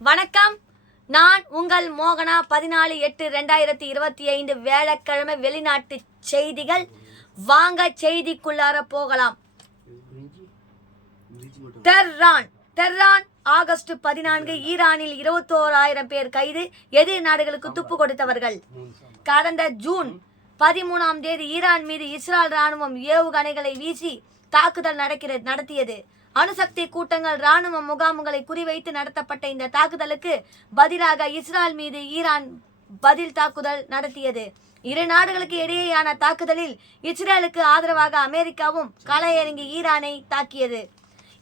வணக்கம். நான் உங்கள் மோகனா. 14/8/2025 வியாழக்கிழமை வெளிநாட்டு செய்திகள். வாங்க செய்திக்குள்ளார போகலாம். தெஹ்ரான் ஆகஸ்ட் 14 ஈரானில் 21,000 பேர் கைது. எதிர் நாடுகளுக்கு துப்பு கொடுத்தவர்கள். கடந்த ஜூன் 13 ஈரான் மீது இஸ்ரேல் ராணுவம் ஏவுகணைகளை வீசி தாக்குதல் நடத்தியது. அணுசக்தி கூட்டங்கள் ராணுவ முகாம்களை குறிவைத்து நடத்தப்பட்ட இந்த தாக்குதலுக்கு பதிலாக இஸ்ரேல் மீது ஈரான் பதில் தாக்குதல் நடத்தியது. இரு நாடுகளுக்கு இடையேயான தாக்குதலில் இஸ்ரேலுக்கு ஆதரவாக அமெரிக்காவும் களமிறங்கி ஈரானை தாக்கியது.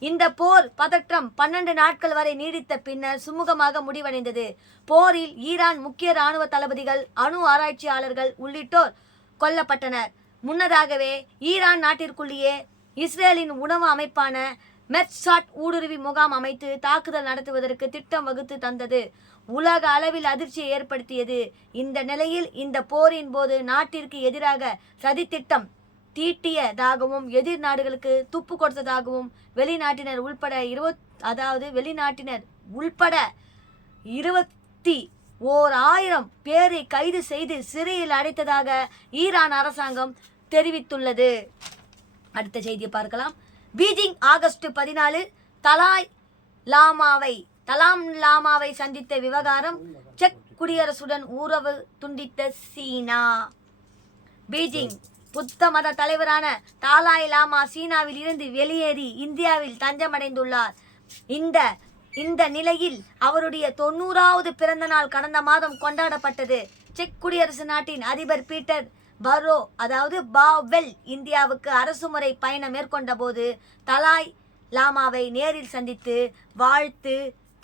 இந்த போர் பதற்றம் 12 நாட்கள் வரை நீடித்த பின்னர் சுமூகமாக முடிவடைந்தது. போரில் ஈரான் முக்கிய ராணுவ தளபதிகள், அணு ஆராய்ச்சியாளர்கள் உள்ளிட்டோர் கொல்லப்பட்டனர். முன்னதாகவே ஈரான் நாட்டிற்குள்ளேயே இஸ்ரேலின் உணவு அமைப்பான மெர்சாட் ஊடுருவி முகாம் அமைத்து தாக்குதல் நடத்துவதற்கு திட்டம் வகுத்து தந்தது. உலக அளவில் அதிர்ச்சியை ஏற்படுத்தியது. இந்த நிலையில் இந்த போரின் போது நாட்டிற்கு எதிராக சதித்திட்டம் தீட்டியதாகவும் எதிர் நாடுகளுக்கு துப்பு கொடுத்ததாகவும் வெளிநாட்டினர் உள்பட 21,000 பேரை கைது செய்து சிறையில் அடைத்ததாக ஈரான் அரசாங்கம் தெரிவித்துள்ளது. அடுத்த செய்தியை பார்க்கலாம். பீஜிங் ஆகஸ்ட் 14 தலாம் லாமாவை சந்தித்த விவகாரம். செக் குடியரசுடன் உறவு துண்டித்த சீனா. பீஜிங் புத்த மத தலைவரான தலாய் லாமா சீனாவில் இருந்து வெளியேறி இந்தியாவில் தஞ்சமடைந்துள்ளார். இந்த நிலையில் அவருடைய 90வது பிறந்த நாள் கடந்த மாதம் கொண்டாடப்பட்டது. செக் குடியரசு நாட்டின் அதிபர் பீட்டர் பாவெல் இந்தியாவுக்கு அரசுமுறை பயணம் மேற்கொண்ட போது தலாய் லாமாவை நேரில் சந்தித்து வாழ்த்து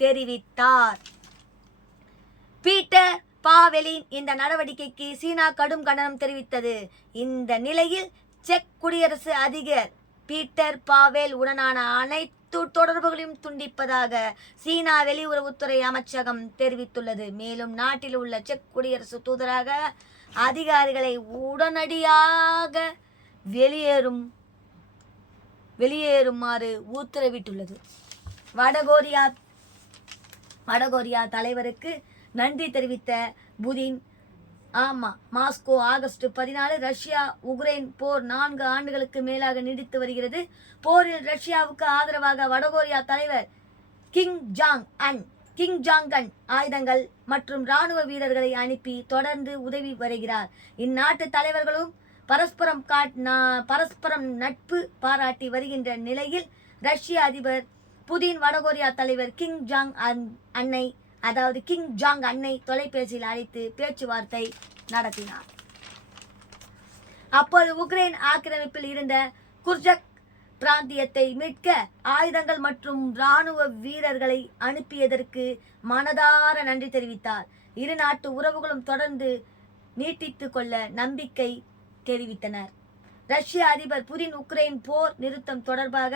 தெரிவித்தார். பீட்டர் பாவெலின் இந்த நடவடிக்கைக்கு சீனா கடும் கண்டனம் தெரிவித்தது. இந்த நிலையில் செக் குடியரசு அதிபர் பீட்டர் பாவெல் உடனான அனைத்து தொடர்புகளையும் துண்டிப்பதாக சீனா வெளியுறவுத்துறை அமைச்சகம் தெரிவித்துள்ளது. மேலும் நாட்டில் உள்ள செக் குடியரசு தூதரக அதிகாரிகளை உடனடியாக வெளியேறுமாறு உத்தரவிட்டுள்ளது. வடகொரியா தலைவருக்கு நன்றி தெரிவித்த Putin. Moscow August 14 Russia Ukraine போர் 4 ஆண்டுகளுக்கு மேலாக நீடித்து வருகிறது. போரில் ரஷ்யாவுக்கு ஆதரவாக வடகொரியா தலைவர் கிம் ஜாங் அன் ஆயுதங்கள் மற்றும் ராணுவ வீரர்களை அனுப்பி தொடர்ந்து உதவி வருகிறார். இந்நாட்டு தலைவர்களும் பரஸ்பரம் நட்பு பாராட்டி வருகின்ற நிலையில் ரஷ்ய அதிபர் புதின் வடகொரியா தலைவர் கிம் ஜாங் அன்னை தொலைபேசியில் அழைத்து பேச்சுவார்த்தை நடத்தினார். அப்போது உக்ரைன் ஆக்கிரமிப்பில் இருந்த குர்ஜக் பிராந்தியத்தை மீட்க ஆயுதங்கள் மற்றும் ராணுவ வீரர்களை அனுப்பியதற்கு மனதார நன்றி தெரிவித்தார். இரு நாட்டு உறவுகளும் தொடர்ந்து நீட்டித்துக் கொள்ள நம்பிக்கை தெரிவித்தனர். ரஷ்ய அதிபர் புதின் உக்ரைன் போர் நிறுத்தம் தொடர்பாக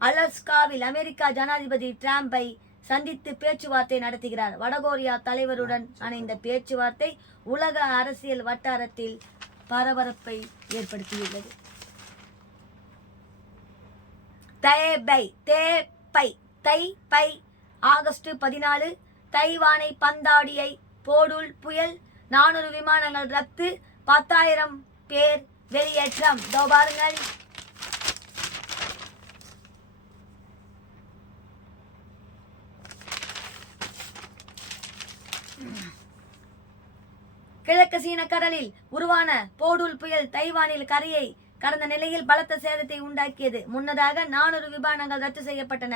அலாஸ்காவில் அமெரிக்கா ஜனாதிபதி டிரம்பை சந்தித்து பேச்சுவார்த்தை நடத்துகிறார். வடகொரியா தலைவருடன் இந்த பேச்சுவார்த்தை உலக அரசியல் வட்டாரத்தில் பரபரப்பை ஏற்படுத்தியுள்ளது. தைபை ஆகஸ்ட் 14 தைவானை பந்தாடியை போடுல் புயல். 400 விமானங்கள் ரத்து. 10,000 பேர் வெளியேற்றம். பாருங்கள். கிழக்கு சீன கடலில் உருவான போடுல் புயல் தைவானில் கரையை கடந்த நிலையில் பலத்த சேதத்தை உண்டாக்கியது. முன்னதாக 400 விமானங்கள் ரத்து செய்யப்பட்டன.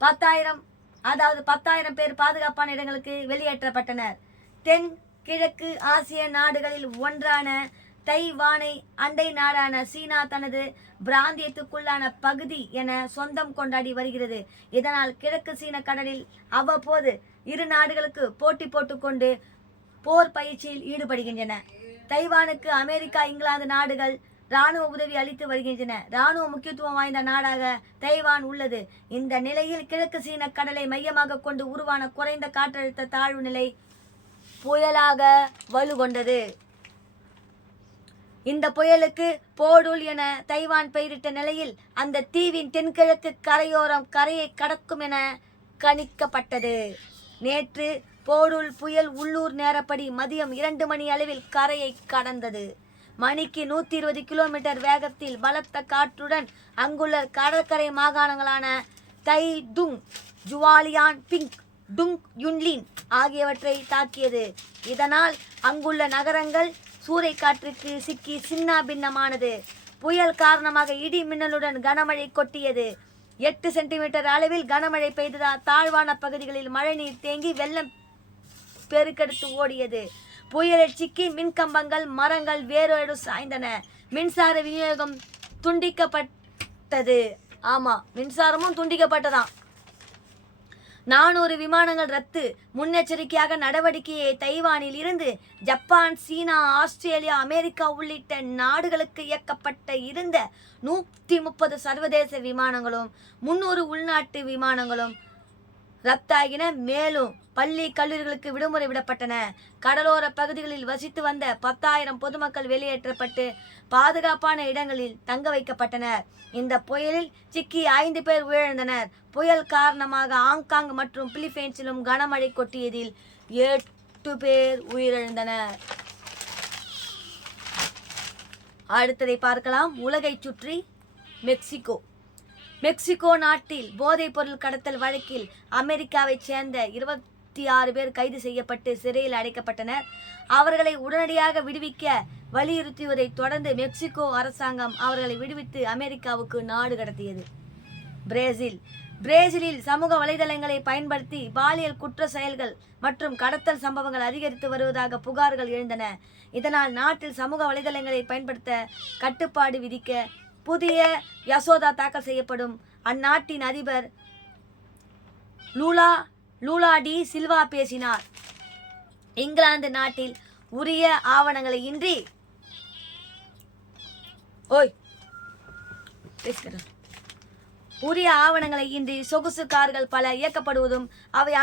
10,000 பேர் பாதுகாப்பான இடங்களுக்கு வெளியேற்றப்பட்டனர். தென் கிழக்கு ஆசிய நாடுகளில் ஒன்றான தைவானை அண்டை நாடான சீனா தனது பிராந்தியத்துக்குள்ளான பகுதி என சொந்தம் கொண்டாடி வருகிறது. இதனால் கிழக்கு சீன கடலில் அவ்வப்போது இரு நாடுகளுக்கு போட்டி போட்டுக்கொண்டு போர் பயிற்சியில் ஈடுபடுகின்றன. தைவானுக்கு அமெரிக்கா, இங்கிலாந்து நாடுகள் ராணுவ உதவி அளித்து வருகின்றன. ராணுவ முக்கியத்துவம் வாய்ந்த நாடாக தைவான் உள்ளது. இந்த நிலையில் கிழக்கு சீன கடலை மையமாக கொண்டு உருவான குறைந்த காற்றழுத்த தாழ்வு நிலை புயலாக வலுகொண்டது. இந்த புயலுக்கு போடுல் என தைவான் பெயரிட்ட நிலையில் அந்த தீவின் தென்கிழக்கு கரையை கடக்கும் என கணிக்கப்பட்டது. நேற்று போருல் புயல் உள்ளூர் நேரப்படி மதியம் 2 மணி அளவில் கரையை கடந்தது. மணிக்கு 120 கிலோமீட்டர் வேகத்தில் பலத்த காற்றுடன் அங்குள்ள கடற்கரை மாகாணங்களான தைதுங், ஜுவாலியான் பிங், டுங் யுன்லின் ஆகியவற்றை தாக்கியது. இதனால் அங்குள்ள நகரங்கள் சூறைக்காற்றுக்கு சிக்கி சின்ன பின்னமானது. புயல் காரணமாக இடி மின்னலுடன் கனமழை கொட்டியது. 8 சென்டிமீட்டர் அளவில் கனமழை பெய்ததால் தாழ்வான பகுதிகளில் மழைநீர் தேங்கி வெள்ளம் பெருக்கெடுத்து ஓடியது. புயலில் சிக்கி மின்கம்பங்கள், மரங்கள் வேரோடு சாய்ந்தன. மின்சார விநியோகம் துண்டிக்கப்பட்டது. ஆமா, மின்சாரமும் துண்டிக்கப்பட்டதாம். 400 விமானங்கள் ரத்து. முன்னெச்சரிக்கையாக நடவடிக்கையை தைவானில் இருந்து ஜப்பான், சீனா, ஆஸ்திரேலியா, அமெரிக்கா உள்ளிட்ட நாடுகளுக்கு இயக்கப்பட்ட இருந்த 130 சர்வதேச விமானங்களும் 300 உள்நாட்டு விமானங்களும் ரத்தாகின. மேலும் பள்ளி, கல்லூரிகளுக்கு விடுமுறை விடப்பட்டன. கடலோர பகுதிகளில் வசித்து வந்த 10,000 பொதுமக்கள் வெளியேற்றப்பட்டு பாதுகாப்பான இடங்களில் தங்க வைக்கப்பட்டனர். இந்த புயலில் சிக்கி 5 பேர் உயிரிழந்தனர். புயல் காரணமாக ஹாங்காங் மற்றும் பிலிப்பைன்ஸிலும் கனமழை கொட்டியதில் 8 பேர் உயிரிழந்தனர். அடுத்ததை பார்க்கலாம். உலகை சுற்றி மெக்சிகோ. மெக்சிகோ நாட்டில் போதைப் பொருள் கடத்தல் வழக்கில் அமெரிக்காவைச் சேர்ந்த 26 பேர் கைது செய்யப்பட்டு சிறையில் அடைக்கப்பட்டனர். அவர்களை உடனடியாக விடுவிக்க வலியுறுத்துவதை தொடர்ந்து மெக்சிகோ அரசாங்கம் அவர்களை விடுவித்து அமெரிக்காவுக்கு நாடு கடத்தியது. பிரேசிலில் சமூக வலைதளங்களை பயன்படுத்தி பாலியல் குற்ற செயல்கள் மற்றும் கடத்தல் சம்பவங்கள் அதிகரித்து வருவதாக புகார்கள் எழுந்தன. இதனால் நாட்டில் சமூக வலைதளங்களை பயன்படுத்த கட்டுப்பாடு விதிக்க புதிய யசோதா தாக்கல் செய்யப்படும். அந்நாட்டின் அதிபர் லூலா டி சில்வா பேசினார். இங்கிலாந்து நாட்டில் உரிய ஆவணங்களை இன்றி சொகுசு கார்கள் பல இயக்கப்படுவதும் அவை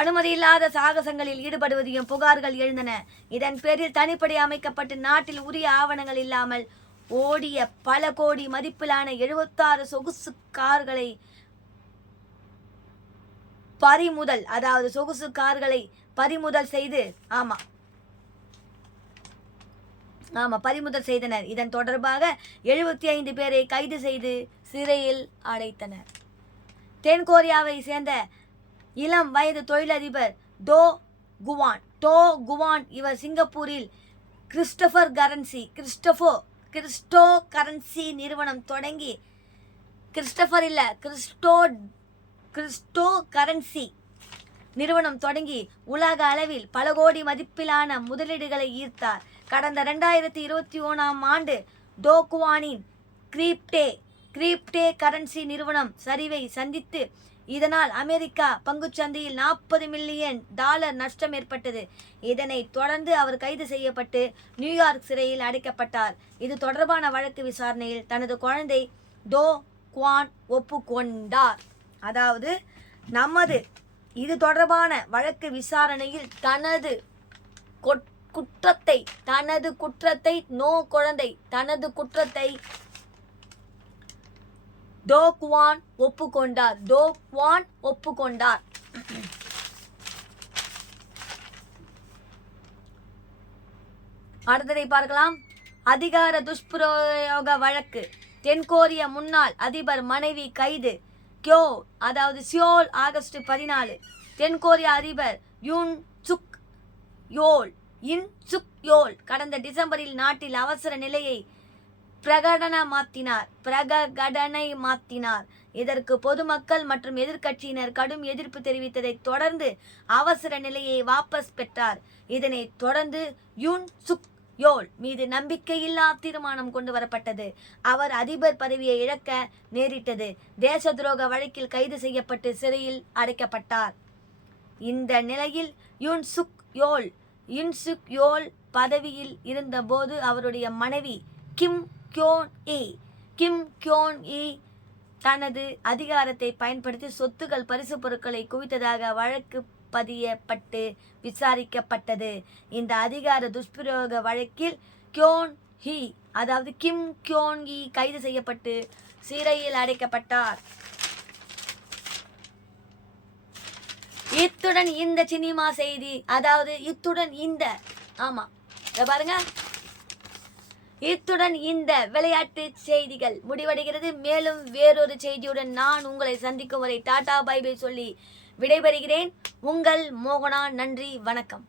அனுமதியில்லாத சாகசங்களில் ஈடுபடுவதையும் புகார்கள் எழுந்தன. இதன் பேரில் தனிப்படை அமைக்கப்பட்டு நாட்டில் உரிய ஆவணங்கள் இல்லாமல் ஓடிய பல கோடி மதிப்பிலான 76 சொகுசு கார்களை பறிமுதல் செய்து பறிமுதல் செய்தனர். இதன் தொடர்பாக 75 பேரை கைது செய்து சிறையில் அடைத்தனர். தென்கொரியாவை சேர்ந்த இளம் வயது தொழிலதிபர் டோ குவான் இவர் சிங்கப்பூரில் கிறிஸ்டோ கரன்சி நிறுவனம் தொடங்கி உலக அளவில் பல கோடி மதிப்பிலான முதலீடுகளை ஈர்த்தார். கடந்த 2021ஆம் ஆண்டு டோ குவானின் கிரிப்டே கரன்சி நிறுவனம் சரிவை சந்தித்து இதனால் அமெரிக்கா பங்குச்சந்தையில் $40 மில்லியன் நஷ்டம் ஏற்பட்டது. இதனைத் தொடர்ந்து அவர் கைது செய்யப்பட்டு நியூயார்க் சிறையில் அடைக்கப்பட்டார். இது தொடர்பான வழக்கு விசாரணையில் தனது குழந்தை டோ குவான் ஒப்புக்கொண்டார். அதாவது இது தொடர்பான வழக்கு விசாரணையில் தனது குற்றத்தை டோ குவான் ஒப்புக்கொண்டார். அடுத்ததை பார்க்கலாம். அதிகார துஷ்பிரயோக வழக்கு. தென்கொரிய முன்னாள் அதிபர் மனைவி கைது. Seoul August 14. தென்கொரிய அதிபர் யுன் சுக் யோல் கடந்த டிசம்பரில் நாட்டில் அவசர நிலையை பிரகடனமாத்தினார். இதற்கு பொதுமக்கள் மற்றும் எதிர்க்கட்சியினர் கடும் எதிர்ப்பு தெரிவித்ததை தொடர்ந்து அவசர நிலையை வாபஸ் பெற்றார். இதனைத் தொடர்ந்து யுன் சுக் யோல் மீது நம்பிக்கையில்லா தீர்மானம் கொண்டு வரப்பட்டது. அவர் அதிபர் பதவியை இழக்க நேரிட்டது. தேச துரோக வழக்கில் கைது செய்யப்பட்டு சிறையில் அடைக்கப்பட்டார். இந்த நிலையில் யுன் சுக் யோல் பதவியில் இருந்தபோது அவருடைய மனைவி கிம் கியோன் இ தனது அதிகாரத்தை பயன்படுத்தி சொத்துக்கள், பரிசு பொருட்களை குவித்ததாக வழக்கு பதியப்பட்டு விசாரிக்கப்பட்டது. இந்த அதிகார துஷ்பிரயோக வழக்கில் கிம் கியோன் இ கைது செய்யப்பட்டு சிறையில் அடைக்கப்பட்டார். இத்துடன் இந்த சினிமா செய்தி, அதாவது இத்துடன் இந்த பாருங்க, இத்துடன் இந்த விளையாட்டு செய்திகள் முடிவடைகிறது. மேலும் வேறொரு செய்தியுடன் நான் உங்களை சந்திக்கும் வரை டாடா பை பை சொல்லி விடைபெறுகிறேன். உங்கள் மோகனா. நன்றி, வணக்கம்.